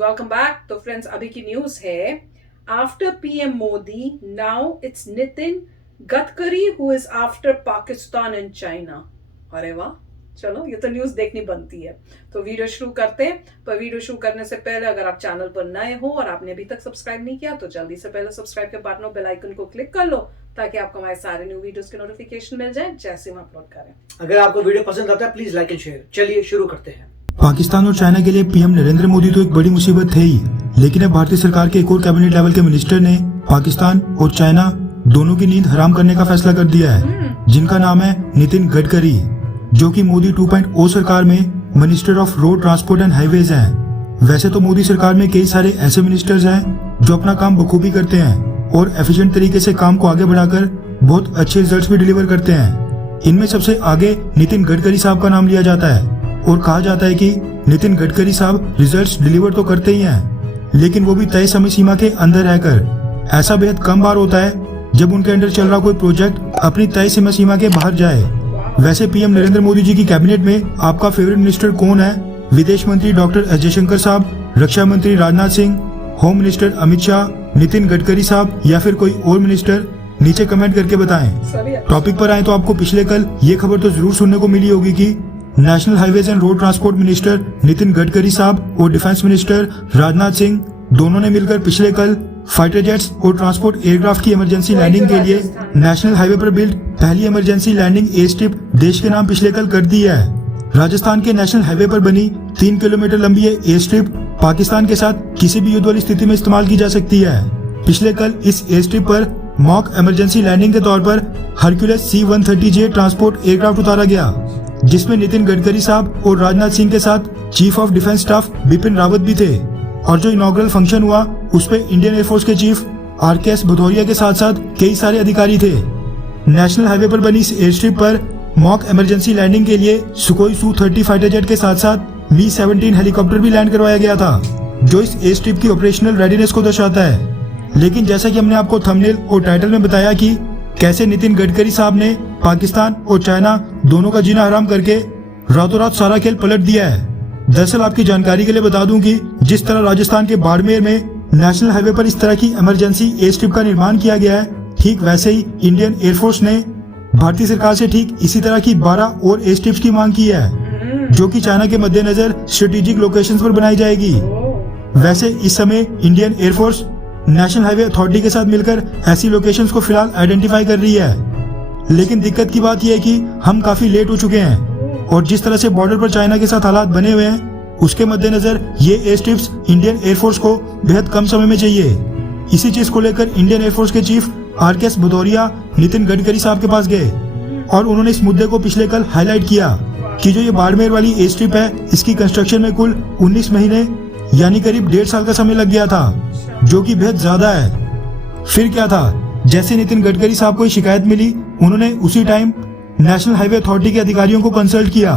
Welcome back. तो friends, अभी की न्यूज है, after PM Modi now it's Nitin Gadkari who is after Pakistan and China. अरे वाह, चलो ये तो न्यूज देखनी बनती है। तो वीडियो शुरू करते हैं। पर वीडियो शुरू करने से पहले अगर आप चैनल पर नए हो और आपने अभी तक सब्सक्राइब नहीं किया तो जल्दी से पहले सब्सक्राइब के बटन और बेल आइकन को क्लिक कर लो ताकि आपको हमारे सारे न्यू वीडियोस के नोटिफिकेशन मिल जाए जैसे हम अपलोड करें। अगर आपको वीडियो पसंद आता है प्लीज लाइक एंड शेयर। चलिए शुरू करते हैं। पाकिस्तान और चाइना के लिए पीएम नरेंद्र मोदी तो एक बड़ी मुसीबत थे ही, लेकिन अब भारतीय सरकार के एक और कैबिनेट लेवल के मिनिस्टर ने पाकिस्तान और चाइना दोनों की नींद हराम करने का फैसला कर दिया है, जिनका नाम है नितिन गडकरी, जो कि मोदी 2.0 सरकार में minister of road transport and highways हैं। वैसे तो मोदी सरकार में कई सारे ऐसे मिनिस्टर्स हैं जो अपना काम बखूबी करते हैं और एफिशिएंट तरीके से काम को आगे बढ़ाकर बहुत अच्छे रिजल्ट्स भी डिलीवर करते हैं। इनमें सबसे आगे नितिन गडकरी साहब का नाम लिया जाता है और कहा जाता है कि नितिन गडकरी साहब रिजल्ट्स डिलीवर तो करते ही हैं, लेकिन वो भी तय समय सीमा के अंदर रहकर। ऐसा बेहद कम बार होता है जब उनके अंडर चल रहा कोई प्रोजेक्ट अपनी तय समय सीमा के बाहर जाए। वैसे पीएम नरेंद्र मोदी जी की कैबिनेट में आपका फेवरेट मिनिस्टर कौन है? विदेश मंत्री डॉक्टर एस जयशंकर साहब, रक्षा मंत्री राजनाथ सिंह, होम मिनिस्टर अमित शाह, नितिन गडकरी साहब या फिर कोई और मिनिस्टर? नीचे कमेंट करके बताएं। टॉपिक पर आए तो आपको पिछले कल ये खबर तो जरूर सुनने को मिली होगी कि national highways and road transport minister Nitin Gadkari साहब और डिफेंस मिनिस्टर राजनाथ सिंह दोनों ने मिलकर पिछले कल फाइटर जेट्स और ट्रांसपोर्ट एयरक्राफ्ट की इमरजेंसी लैंडिंग के लिए नेशनल हाईवे पर बिल्ड पहली इमरजेंसी लैंडिंग एयर स्ट्रिप देश के नाम पिछले कल कर दी है। राजस्थान के नेशनल हाईवे पर बनी 3 किलोमीटर लंबी ये एयर स्ट्रिप पाकिस्तान के साथ किसी भी युद्ध वाली स्थिति में इस्तेमाल की जा सकती है। पिछले कल इस एयर स्ट्रिप पर मॉक इमरजेंसी लैंडिंग के तौर पर हरक्यूलिस C-130J ट्रांसपोर्ट एयरक्राफ्ट उतारा गया, जिसमें नितिन गडकरी साहब और राजनाथ सिंह के साथ chief of defence staff Bipin Rawat भी थे। और जो इनॉग्रल फंक्शन हुआ उस पे इंडियन एयरफोर्स के चीफ RKS भदौरिया के साथ साथ कई सारे अधिकारी थे। नेशनल हाईवे पर बनी इस एयर स्ट्रिप पर मॉक इमरजेंसी लैंडिंग के लिए सुखोई Su-30 फाइटर जेट के साथ साथ Mi-17 हेलीकॉप्टर भी लैंड करवाया गया था, जो इस एयर स्ट्रिप की ऑपरेशनल रेडीनेस को दर्शाता है। लेकिन जैसा कि हमने आपको थंबनेल और टाइटल में बताया कि कैसे नितिन गडकरी साहब ने पाकिस्तान और चाइना दोनों का जीना हराम करके रातों रात सारा खेल पलट दिया है। दरअसल आपकी जानकारी के लिए बता दूं कि जिस तरह राजस्थान के बाड़मेर में नेशनल हाईवे पर इस तरह की इमरजेंसी एयर स्ट्रिप का निर्माण किया गया है, ठीक वैसे ही इंडियन एयरफोर्स ने भारतीय सरकार से ठीक इसी तरह की 12 और एयर स्ट्रिप्स की मांग की है, जो कि चाइना के मद्देनजर स्ट्रेटेजिक लोकेशंस पर बनाई जाएगी। वैसे इस समय Indian air force national highway authority के साथ मिलकर ऐसी लोकेशंस को फिलहाल आइडेंटिफाई कर रही है, लेकिन दिक्कत की बात यह है कि हम काफी लेट हो चुके हैं और जिस तरह से बॉर्डर पर चाइना के साथ हालात बने हुए हैं उसके मद्देनजर ये एयर स्ट्रिप्स इंडियन एयरफोर्स को बेहद कम समय में चाहिए। इसी चीज को लेकर इंडियन एयरफोर्स के चीफ RKS भदौरिया नितिन गडकरी साहब के पास गए और उन्होंने इस मुद्दे को पिछले कल हाईलाइट किया कि जो ये बाड़मेर वाली एयर स्ट्रिप है इसकी कंस्ट्रक्शन में कुल 19 महीने यानी करीब 1.5 साल का समय लग गया था, जो कि बेहद ज्यादा है। फिर क्या था, जैसे नितिन गडकरी साहब को शिकायत मिली उन्होंने उसी टाइम नेशनल हाईवे अथॉरिटी के अधिकारियों को कंसल्ट किया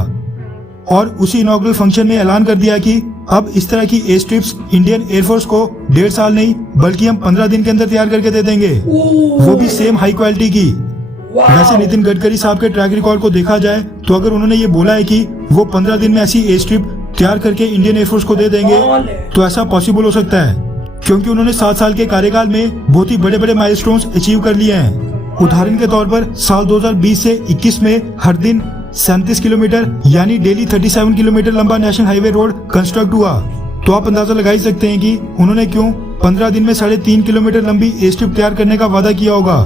और उसी इनॉग्रल फंक्शन में ऐलान कर दिया कि अब इस तरह की एयर स्ट्रिप्स इंडियन एयरफोर्स को 1.5 साल नहीं बल्कि हम 15 दिन के अंदर तैयार करके दे देंगे, वो भी सेम हाई क्वालिटी की। वैसे नितिन गडकरी साहब के ट्रैक रिकॉर्ड को देखा जाए तो अगर उन्होंने ये बोला है कि वो 15 दिन में ऐसी एयर स्ट्रिप तैयार करके इंडियन एयरफोर्स को दे देंगे तो ऐसा पॉसिबल हो सकता है, क्योंकि उन्होंने 7 साल के कार्यकाल में बहुत ही बड़े बड़े माइलस्टोन्स अचीव कर लिए हैं। उदाहरण के तौर पर साल 2020 से 21 में हर दिन 37 किलोमीटर यानी डेली 37 किलोमीटर लंबा नेशनल हाईवे रोड कंस्ट्रक्ट हुआ। तो आप अंदाजा लगा ही सकते हैं कि उन्होंने क्यों 15 दिन में 3.5 किलोमीटर लंबी एयर स्ट्रिप तैयार करने का वादा किया होगा।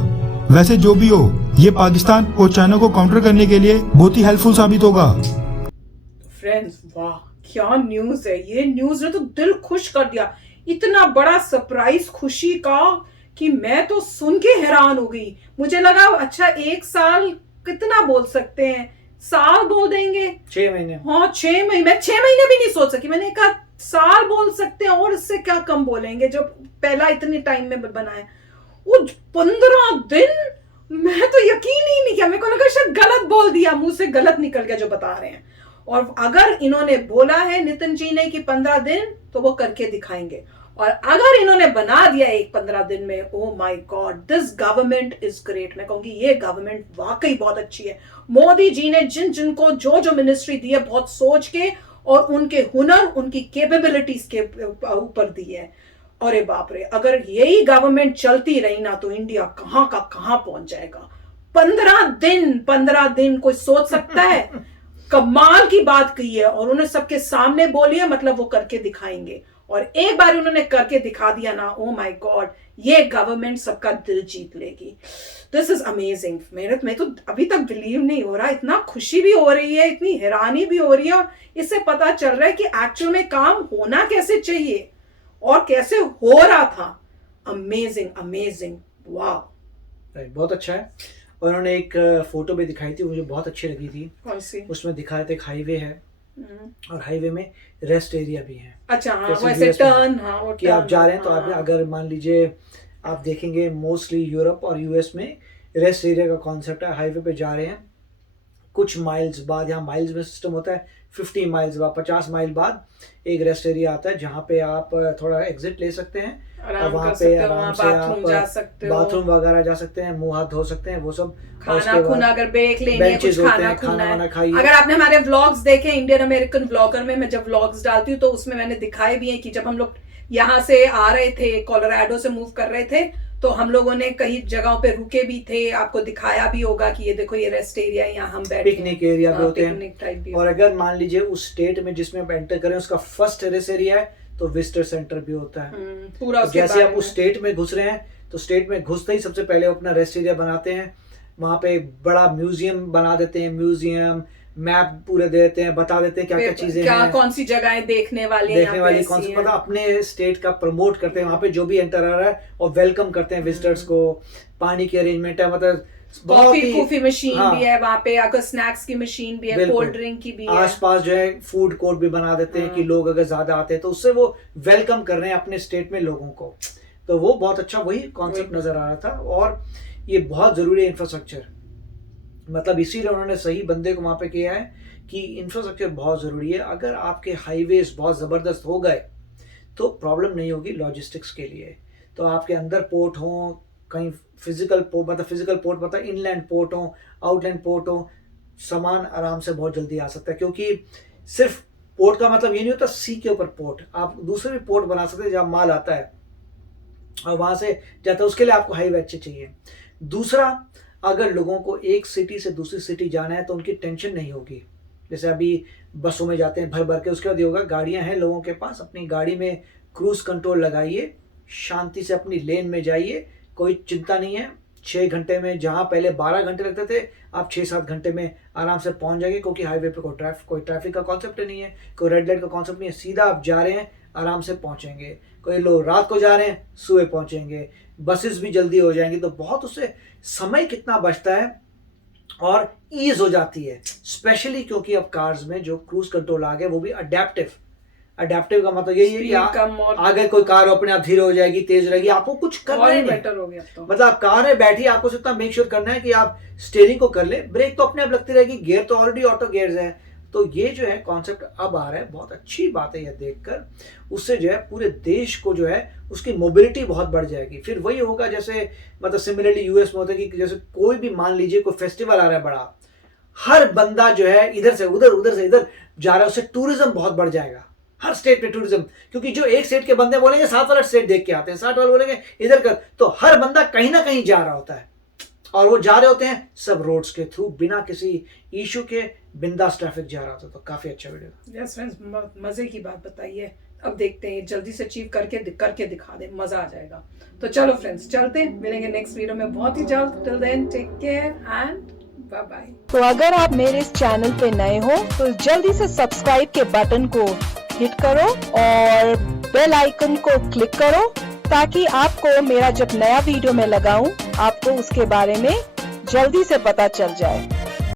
वैसे जो भी हो, ये पाकिस्तान और चाइना को काउंटर करने के लिए बहुत ही हेल्पफुल साबित होगा। फ्रेंड्स, वाह क्या न्यूज है। ये न्यूज ने तो दिल खुश कर दिया। इतना बड़ा सरप्राइज खुशी का कि मैं तो सुन के हैरान हो गई। मुझे लगा अच्छा 1 साल कितना बोल सकते हैं, साल बोल देंगे 6 महीने। हाँ 6 महीने, मैं 6 महीने भी नहीं सोच सकी। मैंने कहा साल बोल सकते हैं और इससे क्या कम बोलेंगे जो पहला इतने टाइम में बनाया। वो 15 दिन, मैं तो यकीन ही नहीं किया। मेरे को लगा शायद गलत बोल दिया, मुंह से गलत निकल गया जो बता रहे हैं। और अगर इन्होंने बोला है नितिन जी ने कि 15 दिन तो वो करके दिखाएंगे, और अगर इन्होंने बना दिया एक 15 दिन में, oh my God, this government is great. मैं कहूंगी ये गवर्नमेंट वाकई बहुत अच्छी है। मोदी जी ने जिनको जो मिनिस्ट्री दी है बहुत सोच के और उनके हुनर, उनकी कैपेबिलिटीज के ऊपर दी है। अरे बाप रे, अगर यही गवर्नमेंट चलती रही ना तो इंडिया कहाँ का कहाँ पहुंच जाएगा। 15 दिन कोई सोच सकता है? कमाल की बात कही है, और उन्होंने सबके सामने बोली है, मतलब वो करके दिखाएंगे। और एक बार उन्होंने करके दिखा दिया ना, ओ माय गॉड, ये गवर्नमेंट सबका दिल जीत लेगी। This is amazing. मेरे में तो अभी तक बिलीव नहीं हो रहा, इतना खुशी भी हो रही है, इतनी हैरानी भी हो रही है, और इससे पता चल रहा है कि एक्चुअल में काम होना कैसे चाहिए और कैसे हो रहा था। अमेजिंग अमेजिंग, वाह। राइट, बहुत अच्छा है। और उन्होंने एक फोटो भी दिखाई थी, मुझे बहुत अच्छी लगी थी। कौन सी? उसमें दिखाए थे हाईवे है, और हाईवे में रेस्ट एरिया भी है। अच्छा, हाँ, जैसे वैसे US में टर्न, हाँ, वो कि आप turn, जा रहे हैं तो आप हाँ। अगर मान लीजिए आप देखेंगे मोस्टली यूरोप और यूएस में रेस्ट एरिया का कॉन्सेप्ट है। हाईवे पे जा रहे हैं, कुछ माइल्स बाद, यहाँ माइल्स में सिस्टम होता है, 50 माइल्स बाद, 50 माइल बाद एक रेस्ट एरिया आता है जहाँ पे आप थोड़ा एग्जिट ले सकते हैं, और वहाँ पे आराम से आप जा सकते हो, बाथरूम वगैरह जा सकते हैं, मुंह हाथ धो सकते हैं, वो सब। खाना खुना अगर ब्रेक लेनी है, कुछ खाना खुना है। खाइए। अगर आपने हमारे व्लॉग्स देखे इंडियन अमेरिकन व्लॉगर में, मैं जब व्लॉग्स डालती हूँ तो उसमें मैंने दिखाए भी हैं कि जब हम लोग यहाँ से आ रहे थे, कोलोराडो से मूव कर रहे थे, तो हम लोगों ने कई जगहों पे रुके भी थे, आपको दिखाया भी होगा कि ये देखो ये रेस्ट एरिया, यहाँ हम बैठे, पिकनिक एरिया भी होते हैं। और अगर मान लीजिए उस स्टेट में जिसमें आप एंटर करें उसका फर्स्ट रेस्ट एरिया है तो विजिटर सेंटर भी होता है। पूरा तो जैसे आप उस स्टेट में घुस रहे हैं तो स्टेट में घुसते ही सबसे पहले अपना रेस्ट एरिया बनाते हैं, वहां पे बड़ा म्यूजियम बना देते हैं, म्यूजियम मैप पूरे देते हैं, बता देते हैं क्या क्या चीजें हैं, कौन सी जगहें देखने वाली कौन सी, मतलब अपने स्टेट का प्रमोट करते हैं वहां पे जो भी एंटर आ रहा है, और वेलकम करते हैं विजिटर्स को। पानी की अरेंजमेंट है, मतलब कॉफी मशीन भी है वहाँ पे, अगर स्नैक्स की मशीन भी है, कोल्ड ड्रिंक की भी है। आसपास जो है फूड कोर्ट भी बना देते हैं कि लोग अगर ज्यादा आते हैं तो उससे वो वेलकम कर रहे हैं अपने स्टेट में लोगों को। तो वो बहुत अच्छा वही कॉन्सेप्ट नजर आ रहा था। और ये बहुत जरूरी है इंफ्रास्ट्रक्चर, मतलब इसीलिए उन्होंने सही बंदे को वहां पे किया है कि इंफ्रास्ट्रक्चर बहुत जरूरी है। अगर आपके हाईवेज बहुत जबरदस्त हो गए तो प्रॉब्लम नहीं होगी लॉजिस्टिक्स के लिए। तो आपके अंदर पोर्ट हो, कहीं फिजिकल पोर्ट, मतलब फिजिकल पोर्ट मतलब इनलैंड पोर्ट हो, आउटलैंड पोर्ट हो, सामान आराम से बहुत जल्दी आ सकता है। क्योंकि सिर्फ पोर्ट का मतलब ये नहीं होता सी के ऊपर पोर्ट, आप दूसरे भी पोर्ट बना सकते हैं जहाँ माल आता है और वहां से जाता है, उसके लिए आपको हाईवे अच्छे चाहिए। दूसरा, अगर लोगों को एक सिटी से दूसरी सिटी जाना है तो उनकी टेंशन नहीं होगी। जैसे अभी बसों में जाते हैं भर भर के, उसके बाद ये होगा गाड़ियां हैं लोगों के पास, अपनी गाड़ी में क्रूज कंट्रोल लगाइए, शांति से अपनी लेन में जाइए, कोई चिंता नहीं है। 6 घंटे में, जहां पहले 12 घंटे लगते थे, आप 6-7 घंटे में आराम से पहुंच जाएंगे, क्योंकि हाईवे पे कोई ट्रैफिक का कॉन्सेप्ट नहीं है, कोई रेड लाइट का कॉन्सेप्ट नहीं है। सीधा आप जा रहे हैं, आराम से पहुंचेंगे। कोई लोग रात को जा रहे हैं, सुबह पहुंचेंगे। बसेस भी जल्दी हो जाएंगी, तो बहुत उससे समय कितना बचता है और ईज हो जाती है। स्पेशली क्योंकि अब कार्स में जो क्रूज कंट्रोल आ गया वो भी अडेप्टिव का मतलब यही है कि आगे कोई कार अपने आप धीरे हो जाएगी, तेज हो जाएगी, आपको कुछ करना ही बेटर हो गया तो। मतलब आप कार में बैठी, आपको सिर्फ मेक श्योर करना है कि आप स्टीयरिंग को कर ले, ब्रेक तो अपने आप लगती रहेगी, गियर तो ऑलरेडी ऑटो गियर्स है। तो ये जो है कॉन्सेप्ट अब आ रहा है, बहुत अच्छी बात है ये देखकर। उससे जो है पूरे देश को जो है उसकी मोबिलिटी बहुत बढ़ जाएगी। फिर वही होगा जैसे मतलब सिमिलरली यूएस में होता है कि जैसे कोई भी मान लीजिए कोई फेस्टिवल आ रहा है बड़ा, हर बंदा जो है इधर से उधर, उधर से इधर जा रहा है, उससे टूरिज्म बहुत बढ़ जाएगा हर स्टेट में टूरिज्म। क्योंकि जो एक स्टेट के बंदे बोलेंगे 7 वाला स्टेट देख के आते हैं, 60 वाले बोलेंगे इधर कर, तो हर बंदा कहीं ना कहीं जा रहा होता है, और वो जा रहे होते हैं सब रोड्स के थ्रू, बिना किसी इशू के बिंदास ट्रैफिक जा रहा होता है। तो काफी अच्छा वीडियो था। यस फ्रेंड्स, मजे की बात बताइए। अब देखते हैं जल्दी से अचीव करके दिखा दे, मजा आ जाएगा। तो चलो फ्रेंड्स, चलते हैं, मिलेंगे नेक्स्ट वीडियो में बहुत ही जल्द। Till then take care and bye bye. तो अगर आप मेरे इस चैनल पे नए हो तो जल्दी से सब्सक्राइब के बटन को हिट करो और बेल आइकन को क्लिक करो, ताकि आपको मेरा जब नया वीडियो मैं लगाऊं आपको उसके बारे में जल्दी से पता चल जाए।